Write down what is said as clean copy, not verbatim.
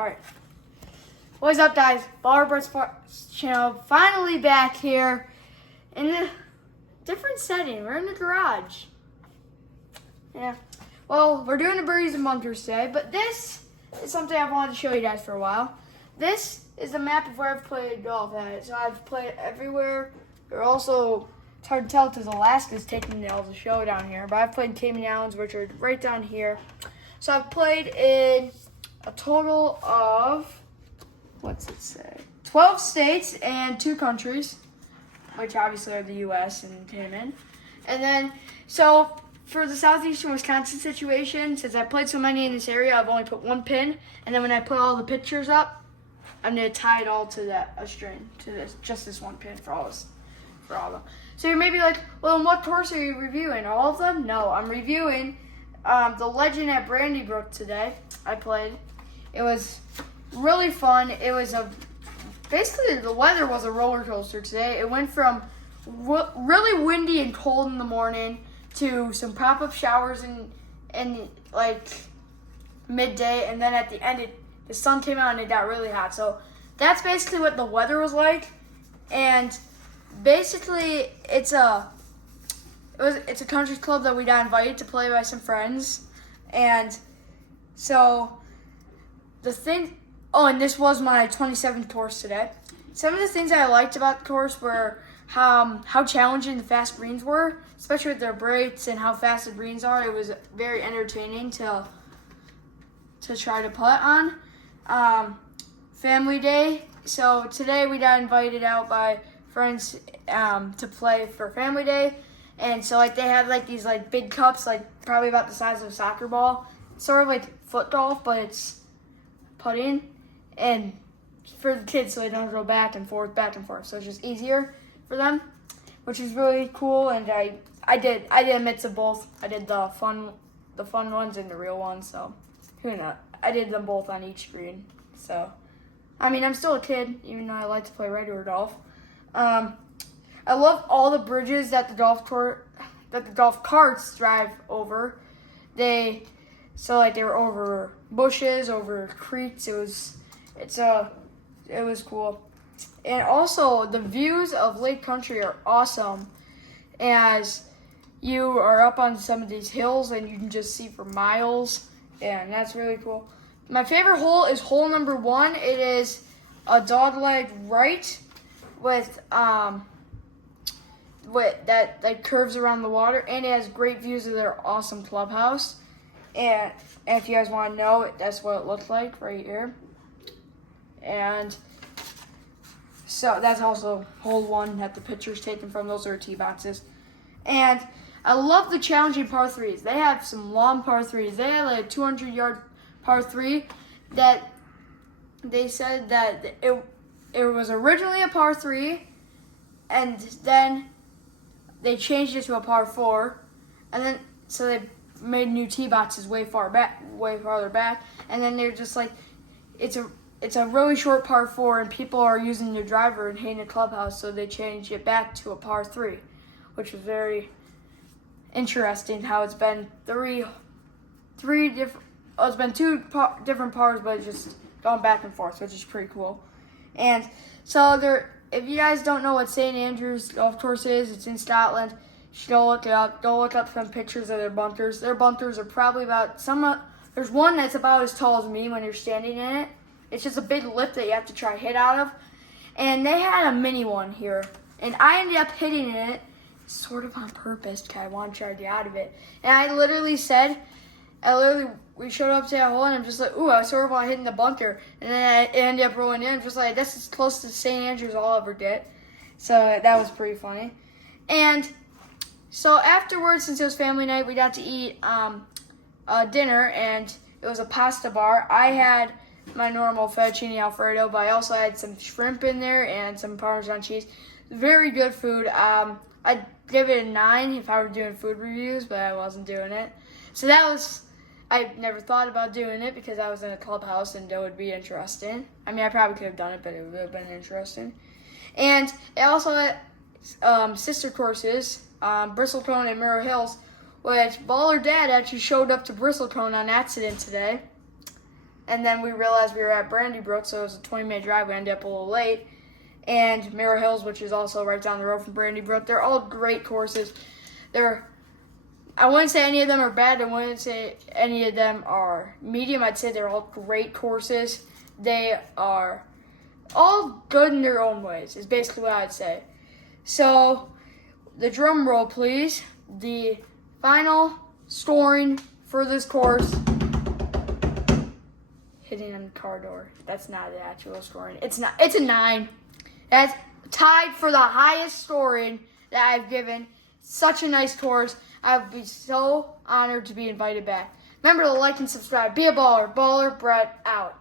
Alright. What's up, guys? Birdies Sports channel finally back here in a different setting. We're in the garage. Yeah. Well, we're doing the birdies and bunkers today, but this is something I've wanted to show you guys for a while. This is the map of where I've played golf at. So I've played everywhere. There also, it's hard to tell because Alaska's taking all the show down here, but I've played in Cayman Islands, which are right down here. So I've played in a total of, 12 states and 2 countries, which obviously are the U.S. and Cayman. And then, so for the southeastern Wisconsin situation, since I played so many in this area, I've only put 1 pin. And then when I put all the pictures up, I'm going to tie it all to a string, to just this 1 pin for all of them. So you may be like, well, in what course are you reviewing? All of them? No, I'm reviewing the Legend at Brandybrook today. I played. It was really fun. It was basically the weather was a roller coaster today. It went from really windy and cold in the morning to some pop-up showers in like midday, and then at the end the sun came out and it got really hot. So that's basically what the weather was like. And basically it's a country club that we got invited to play by some friends. And so and this was my 27th course today. Some of the things I liked about the course were how challenging the fast greens were, especially with their breaks and how fast the greens are. It was very entertaining to try to putt on. Family day. So today we got invited out by friends to play for family day. And so they had these big cups, probably about the size of a soccer ball. Sort of like foot golf, but it's putting, and for the kids so they don't go back and forth. So it's just easier for them, which is really cool. And I did a mix of both. I did the fun ones and the real ones. So who knows? I did them both on each green. So I mean, I'm still a kid, even though I like to play regular golf. I love all the bridges that the golf carts drive over. They were over bushes, over creeks. It was cool. And also the views of Lake Country are awesome, as you are up on some of these hills and you can just see for miles, and that's really cool. My favorite hole is hole number 1. It is a dogleg right with that curves around the water, and it has great views of their awesome clubhouse. And if you guys want to know, that's what it looks like right here. And so that's also hole 1 that the picture's taken from. Those are tee boxes. And I love the challenging par 3s. They have some long par 3s. They had a 200-yard par 3 that they said that it was originally a par 3, and then they changed it to a par 4, and then so they made new tee boxes way farther back, and then they're just it's a really short par 4, and people are using their driver and hitting the clubhouse, so they changed it back to a par 3, which was very interesting. How it's been it's been 2 different pars, but it's just going back and forth, which is pretty cool. And so if you guys don't know what St. Andrews Golf Course is, it's in Scotland. You should go look it up. Go look up some pictures of their bunkers. Their bunkers are probably there's one that's about as tall as me when you're standing in it. It's just a big lip that you have to try to hit out of. And they had a mini one here. And I ended up hitting it sort of on purpose because I wanted to try to get out of it. And we showed up to that hole, and I'm just like, ooh, I sort of want to hit in the bunker. And then I ended up rolling in. I'm just like, that's as close to St. Andrews I'll ever get. So that was pretty funny. And so afterwards, since it was family night, we got to eat dinner, and it was a pasta bar. I had my normal fettuccine alfredo, but I also had some shrimp in there and some Parmesan cheese. Very good food. I'd give it a 9 if I were doing food reviews, but I wasn't doing it. So I never thought about doing it because I was in a clubhouse and it would be interesting. I mean, I probably could have done it, but it would have been interesting. And it also had sister courses, Bristlecone and Mirror Hills, which Baller Dad actually showed up to Bristlecone on accident today. And then we realized we were at Brandybrook, so it was a 20-minute drive. We ended up a little late. And Mirror Hills, which is also right down the road from Brandybrook. They're all great courses. I wouldn't say any of them are bad. I wouldn't say any of them are medium. I'd say they're all great courses. They are all good in their own ways, is basically what I'd say. So, the drum roll, please. The final scoring for this course. Hitting on the car door. That's not the actual scoring. It's not. It's a 9. That's tied for the highest scoring that I've given. Such a nice course. I would be so honored to be invited back. Remember to like and subscribe. Be a baller. Baller Brett out.